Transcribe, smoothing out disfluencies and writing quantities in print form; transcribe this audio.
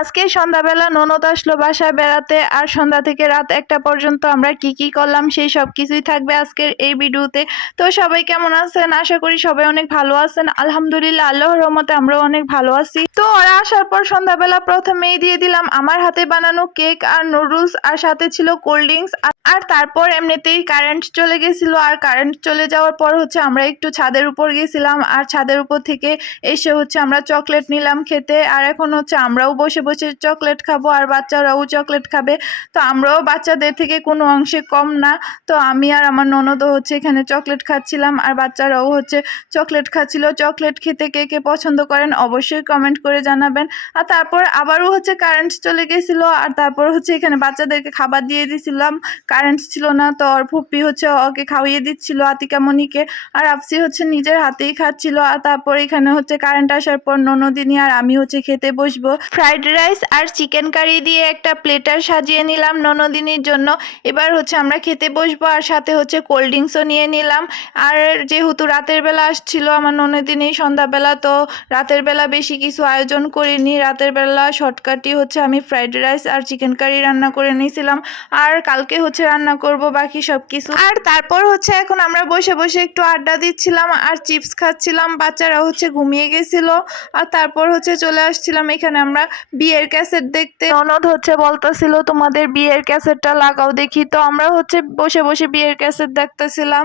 আজকে সন্ধ্যাবেলা ননদ আসলো বাসায় বেড়াতে, আর সন্ধ্যা থেকে রাত 1টা পর্যন্ত আমরা কি কি করলাম সেই সব কিছুই থাকবে আজকের এই ভিডিওতে। তো সবাই কেমন আছেন? আশা করি সবাই অনেক ভালো আছেন। আলহামদুলিল্লাহ, আল্লাহর রহমতে আমরাও অনেক ভালো আছি। তো ওরা আসার পর সন্ধ্যাবেলা প্রথমেই দিয়ে দিলাম আমার হাতে বানানো কেক আর নুডলস, আর সাথে ছিল কোল্ড ড্রিঙ্কস। আর তারপর এমনিতেই কারেন্ট চলে গেছিল, আর কারেন্ট চলে যাওয়ার পর আমরা একটু ছাদের উপর গেছিলাম, আর ছাদের উপর থেকে এসে আমরা চকলেট নিলাম খেতে। আর এখন আমরাও বসে বসে চকলেট খাবো, আর বাচ্চারাও চকলেট খাবে। তো আমরাও বাচ্চাদের থেকে কোনো অংশে কম না। তো আমি আর আমার ননদও এখানে চকলেট খাচ্ছিলাম, আর বাচ্চারাও চকলেট খাচ্ছিল। চকলেট খেতে কে কে পছন্দ করেন অবশ্যই কমেন্ট করে জানাবেন। আর তারপর আবারও কারেন্ট চলে গেছিল, আর তারপর এখানে বাচ্চাদেরকে খাবার দিয়ে দিয়েছিলাম। কারেন্ট ছিল না, তো ওর ফুপ্পি ওকে খাওয়িয়ে দিচ্ছিল আতিকা মনিকে, আর আফসি নিজের হাতেই খাচ্ছিল। আর তারপর এখানে কারেন্ট আসার পর ননদিনী আর আমি খেতে বসবো। ফ্রাইড রাইস আর চিকেন কারি দিয়ে একটা প্লেটার সাজিয়ে নিলাম ননদিনীর জন্য। এবার আমরা খেতে বসবো, আর সাথে কোল্ড ড্রিঙ্কসও নিয়ে নিলাম। আর যেহেতু রাতের বেলা আসছিল আমার ননদিনী সন্ধ্যাবেলা, তো রাতের বেলা বেশি কিছু আয়োজন করিনি। রাতের বেলা শর্টকাটই আমি ফ্রাইড রাইস আর চিকেন কারি রান্না করে নিয়েছিলাম, আর কালকে রান্না করব বাকি সব কিছু। আর তারপর এখন আমরা বসে বসে একটু আড্ডা দিচ্ছিলাম আর চিপস খাচ্ছিলাম। বাচ্চারা ঘুমিয়ে গেছিল। আর তারপর চলে আসছিলাম এখানে আমরা বিয়ের ক্যাসেট দেখতে। ননদ বলতেছিল তোমাদের বিয়ের ক্যাসেটটা লাগাও দেখি। তো আমরা বসে বসে বিয়ের ক্যাসেট দেখতেছিলাম।